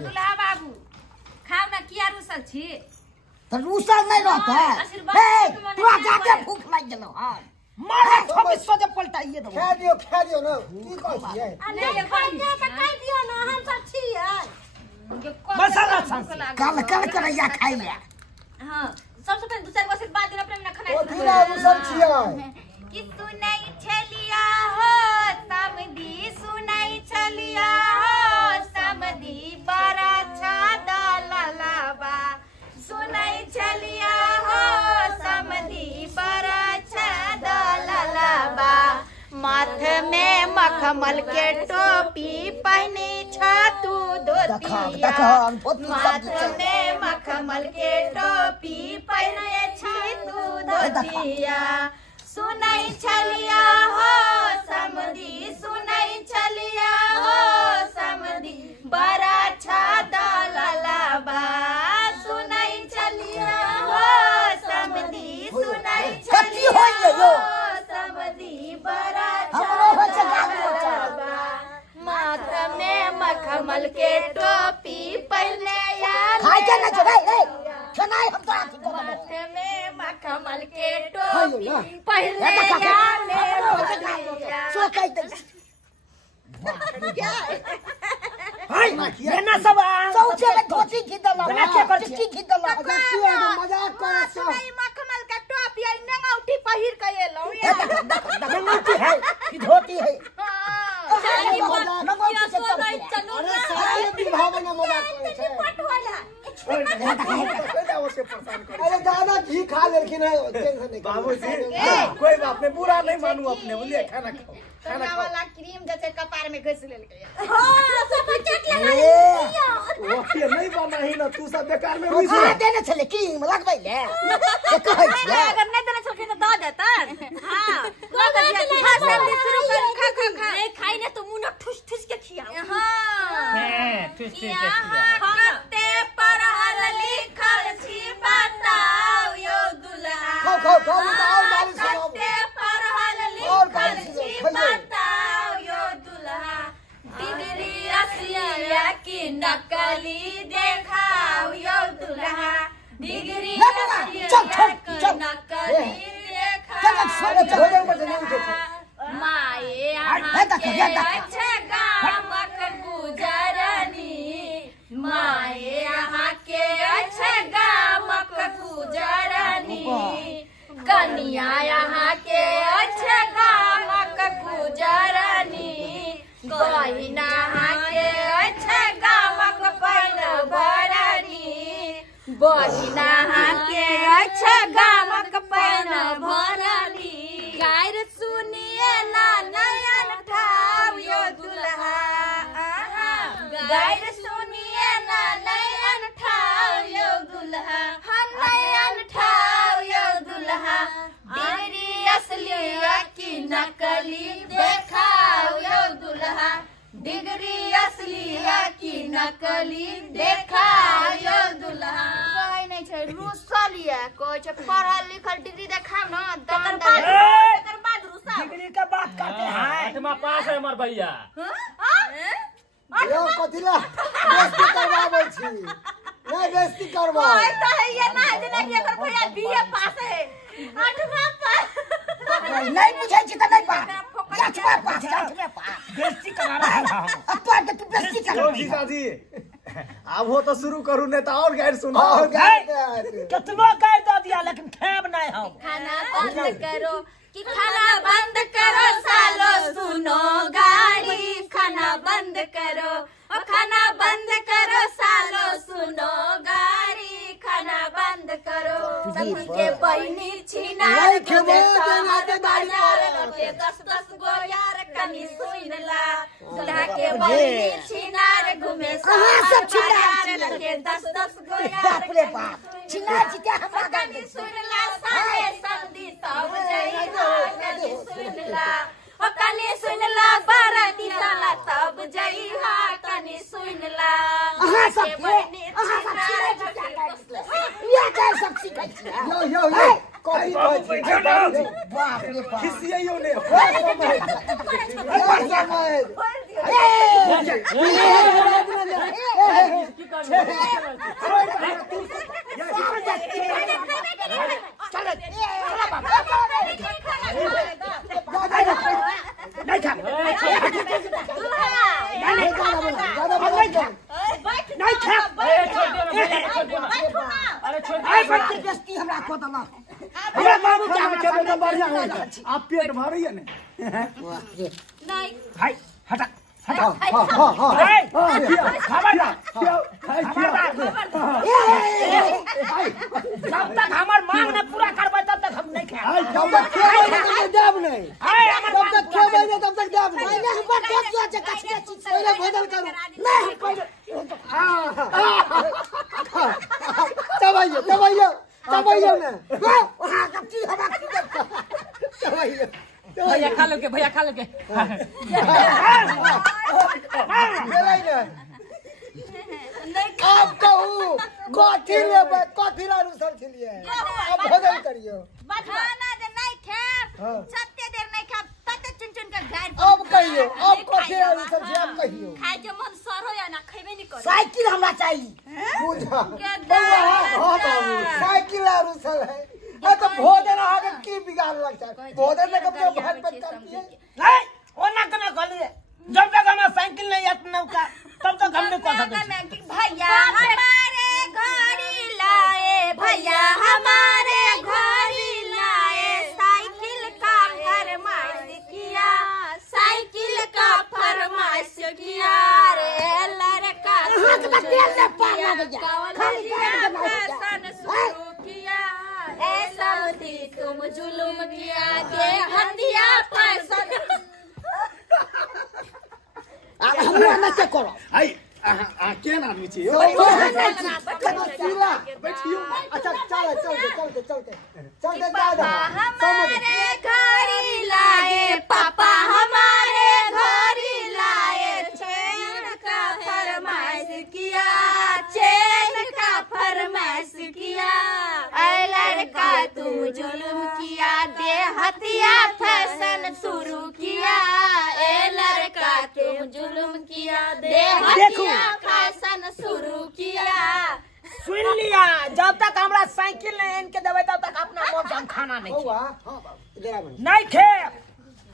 दुल्हा बाबू खाओ ना किया रुसल छी तो रुसल नहीं रहता है तोरा जाके भूख लग गेलो हां मारे सब सोजे पलटाइए दो खा दियो ना की कहै छियै नहीं खाइए तो कह दियो ना हम सब छियै मसाला कल करैया खाइ ले हां सबसे पहले दो चार गो से बात देना प्रेम ना खाना ओ तीरा रुसल छियै कि सुनाई छलिया हो समधी सुनाई छलिया हो समधी बड़ा छादा ललाबा सुनाई छलिया हो समधी बड़ा छादा ललाबा माथ में मखमल के टोपी पहनी छतू धोतिया माथ में मखमल के टोपी पहने छतू धोतिया सुनाई छलिया हो समधी सुनाई छलिया हो समधी बड़ा छादा ललाबा सुनाई छलिया हो समधी सुनाई छलिया हो समधी बड़ा छादा ललाबा माथ में मखमल के टोपी पहने माथ में मखमल के टोपी पहले ये ना सब चौचे में धोती की दला बना के कर चिट्ठी की दला मजाक कर सब नहीं मखमल का टोपी आई नंगौठी पहिर के एलो नंगौठी है कि धोती है अरे दादा घी खा लेकिन बाबूजी कोई बात नहीं बुरा नहीं मानू अपने बोलिए खाना खाओ खाना वाला क्रीम जैसे कपार में घिस ले वो नहीं बना ही ना तू सब बेकार में देने छले क्रीम लगबै ले कहै छी अगर नहीं देने छलखिन तो द देता हां नहीं खाई ने तो मुंह न ठुस ठुस के खियाओ हां ठुस ठुस के खियाओ कते पढ़ल लिखल छी बताओ यो दुल्हा खाओ बाल सुनाओ कते पढ़ल लिखल छी बताओ यो दुल्हा डिग्री असलिया की नकली देखाओ यो दुल्हा डिग्री असलिया की नकली माये अच्छा गामक गुजरनी माये यहाँ के अच्छा गामक गुजरनी कन्या यहाँ के अच्छा गामक गुजरनी गहिना के अच्छा गामक पैन भरनी बहिना के अच्छा गामक पैन भरनी गायर सुनिए ना नयन ठाव यो दुल्हा गायर सुनिए ना नयन ठाव यो दुल्हा नयन ठाव यो दुल्हा डिग्री असलिया की नकली देखाओ यो दुल्हा डिग्री असलिया की नकली देखाओ यो दुल्हा कहै नै छै रुसलिया कहै छै पढ़ल लिखल डिग्री देखाओ ना तकर बाद रुसल डिग्री का बात करते हैं 8वां पास है हमर भैया यो कथिला बेइज्जती करबाबै छी नहीं बेइज्जती करबा ओए त ये ना जेना कि एकर भैया बीए पास है 8वां पास नहीं बुझै छी त नहीं पास 8वां पास बेइज्जती करा रहा है अब तो तू बेइज्जती कर जी अब हो तो शुरू करू नहीं तो और गाइड सुनाओ कितना गाइड दे दिया लेकिन खेब नहीं हम खाना बंद करो कि खाना बंद करो सालो सुनो गाड़ी खाना बंद करो ओ खाना बंद करो सालो सुनो गाड़ी खाना बंद करो सबके बहिनी छिनार के समाज बाजार के 10 गो यार कनी सुनला दुल्हा के बहिनी छिनार घूमे सब छिनार के 10 गो यार बाप रे बाप छिनार छिटा हमरा कनी सुनला सारे समधी सब जई कनी सुनला ओ कनी सुनला बाराती साला सब जई हा कनी सुनला सब ये क्या सब सीखै छी यो कोई बाप रे बाप खिसियो ने ए नहीं खा हमरा को दला हमरा बाबू क्या खेले बढ़िया हो आप पेट भरिए ने नहीं हाय हटा हां हां हां जब तक हमार मांग न पूरा करबै तब तक हम नहीं खाए जब तक खेबै देब नहीं जब तक खेबै नहीं तब तक देब नहीं नहीं हम बात क्या है कच्ची चीज पहले भोजन करो नहीं पहले दबाइयो ना हां कच्ची हवा दबाइयो भैया खा लो के भैया खा लो के आप कहूँ कथी लेबै कथी ला रुसल छलिए अब भोजन करियो खाना जे नहीं खाब सत्ते देर नहीं खाब तते चुन चुन के गाड़ अब कहियो अब कथी ला रुसल छी अब कहियो खाए के मन सरो या ना खइबे नहीं कर साइकिल हमरा चाहिए बुझा हां बाबू साइकिल ला रुसल है तो भोजन आगे की बिगाड़ लगता है भोजन में कब भात पर करती है नहीं ओना कना कहलिए जब तक हमारा साइकिल नहीं आत नौका तब तक हम नहीं कर सकते भैया हमारे घड़ी लाए भैया हमारे घड़ी लाए साइकिल का फरमाइश किया साइकिल का फरमाइश किया रे लड़का फैशन शुरू किया ऐसा तुम जुलुम किया के हंदिया फैशन हमरा न के करो हाय केन आदमी छी बैठियो अच्छा चल दादा हमारे घड़ी लाए पापा हमारे घड़ी लाए चैन का फरमाइश किया चैन का फरमाइश किया ऐ लड़का तुम जुल्म किया दे हथिया फैशन शुरू किया ए लड़का तुम जुल्म किया दे हथिया फैशन शुरू किया सुन लिया जब तक हमरा साइकिल नहीं इनके देवे तब तक अपना मन से हम खाना नहीं हुआ हां बाबू जरा नहीं खे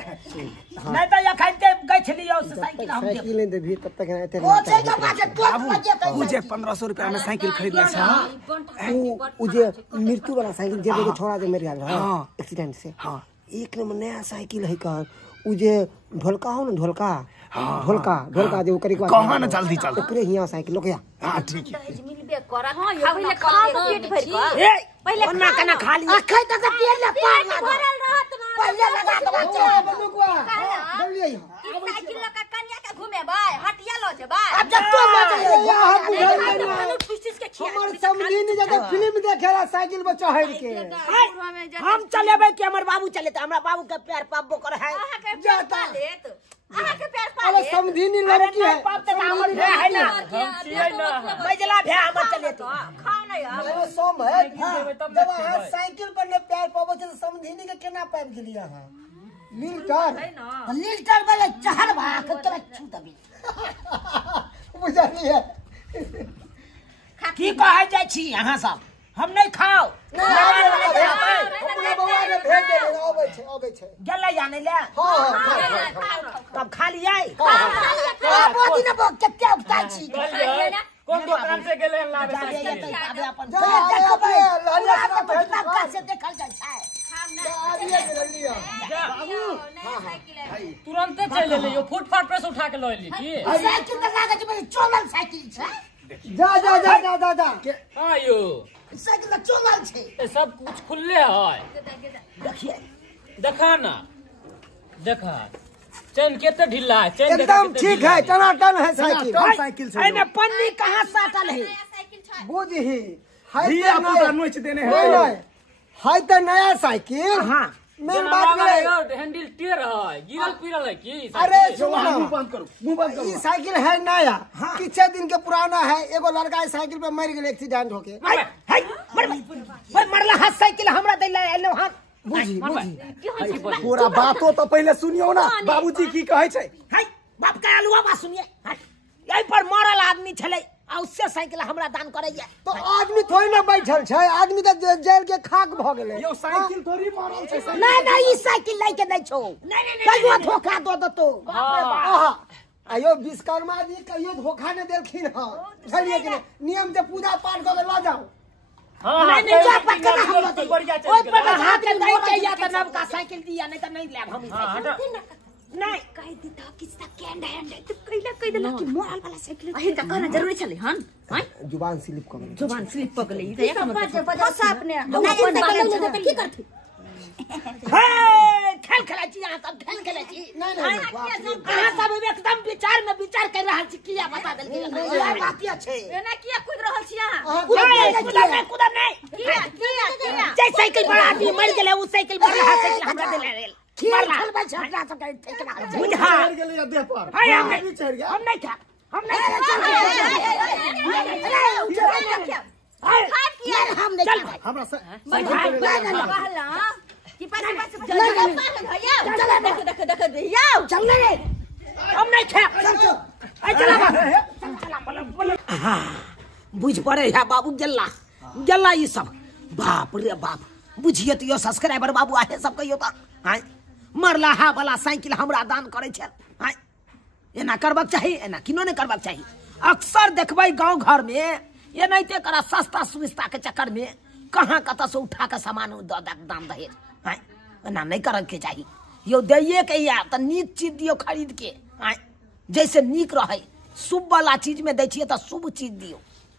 नहीं तो या खाते गई छली उस साइकिल हम साइकिल नहीं देबी तब तक रहते ओ जे के पास तो मुझे 1500 रुपया में साइकिल खरीद ले था उ जे मृत्यु वाला साइकिल जे एगो छोड़ा जे मेरे गेल हां एक्सीडेंट से हां एक नंबर नया साइकिल है का उ जे ढोलका हो ना ढोलका ढोलका जे ओकरी कहां ना जल्दी चल ओकरे हिया साइकिल लोकया हां ठीक है मिलबे करा हां पहले खा के पेट भर के ए पहले ओना कना खा ली अखै तक तेल ले पार ना भरल रहत ना पहले लगा के बच्चा बंदूकवा बोलिए साइकिल लगा कन्या के घूमे भाई हटिया लो जे भाई अब जब तो मत हमर समझी जगह फिल्म देखेला साइकिल पर चढ़ के हम चलेबे कि हमर बाबू चले त हमरा बाबू के प्यार पाबो कर है जाता लेत आहा के पैर पा अब समझी नहीं लड़की है पाप त हमर भे है ना हम छियै ना बजला भे हमर चले त खाओ ना यार वो सम है जब अहाँ साइकिल पर ने पैर पाबो छ समझी नहीं के केना पैर गेलिया हां लीटर वाला चहर भाग के छू दबी बुझलिए की कहै जाय छी अहाँ सब हम नहीं खाओ अपना बउआ के भेज दे आबै छै गेलै जाने ले हां तब खा लियै मोदी ने बहुत कत्ते उगता छी कौन दुकान से गेले लावे आबे अपन देखबै लहरिया से देखल जाय छै आबिए गेलिया तुरंत चल ले यो फुटपाथ पे से उठा के ल ली की साइकिल त लागे छै चलल साइकिल छै जा हां यो साइकिल त चलल छै ए सब कुछ खुलले है देखिए देखा ना देखा चैन केते ढीला है चैन एकदम ठीक है टनाटन है साइकिल से एमे पन्नी कहां साटल है साइकिल छ बुझी धिया पुता नोच देने है हाय त नया साइकिल हां मेन बात है हैंडल टेढ़ है गिरल पिरल है की अरे सुनो मुंह बंद करो ये साइकिल है नया किछ दिन के पुराना है एगो लड़का साइकिल पे मर गेल एक्सीडेंट होके मरला हाथ साइकिल हमरा दैला एलो हाथ बुझी पूरा बातो तो पहले सुनियो ना बाबूजी की कहै छै हाय बाप का अलुआ बा सुनिए यही पर मरल आदमी छले आ उससे साइकिल हमरा दान करैया तो आदमी थोड़ी ना बैठल छै आदमी तो जेल के खाक भ गेलै यो साइकिल थोड़ी मारल छै साइकिल नहीं ई साइकिल लेके नहीं छो कहियो धोखा दो दतो आहा आयो विश्वकर्मा जी कहियो धोखा ने देलखिन ह बुझलिए कि नहीं नियम से पूजा पाठ कर ल जाओ नहीं जा पक्का हम लोग बढ़िया चल ओए पर हाथ दे के या त नव का साइकिल दिया नहीं त नहीं लेब हम हां हटा नहीं कह दी त किसका कैंड है तू कह देला कि मोरल वाला साइकिल अहे का कहना जरूरी छले हन हैं जुबान स्लिप कर गेलै जुबान स्लिप प गेलै त एक मतलब बस अपने नहीं की करथि हे खेल खेलै छी अहाँ सब खेल खेलै छी अहाँ सब एकदम विचार में विचार कर रहल छी किया बता देल के यार बातिया छै एना किया कूद रहल छी अहाँ कूदम नहीं किया जे साइकिल पर आदमी मर गेलै उ साइकिल पर रहा साइकिल हमरा देले रेल खेलबै छै हमरा सब के ठेकेदार बुझा चढ़ गेलै देह पर हम चढ़ गया नहीं खा हम नहीं हम नहीं चल हमरा से कि पास देख याओ चल नहीं हम नहीं खा चल चला बुझ पड़े है बाबू गेला गेला ई सब बाप रे बाप बुझिए तो यो सब्सक्राइबर बाबू आहे सब कहियो त हाय मरला हा वाला साइकिल हमरा दान करे छै हाय एना करबाक चाही एना किनो ने करबाक चाही अक्सर देखबै गांव घर में एनाइते करा सस्ता सुविस्ता के चक्कर में कहां कत से उठा के सामान दाम दहेज हाय एना नहीं करक के चाही यो दैये के या त नीक चीज दियो खरीद के हाय जैसे नीक रहे शुभ वाला चीज में दै छिए त शुभ चीज दियो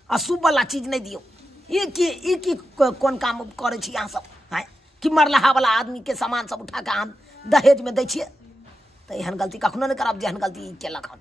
अशुभ वाला चीज नहीं दियो ई की कोन काम करे छी अहाँ सब हाय कि मरलहा वाला आदमी के सामान सब उठा के हम दहेज में दै छिए त एहन गलती कखनो नहीं करब जेहन गलती केलक हन।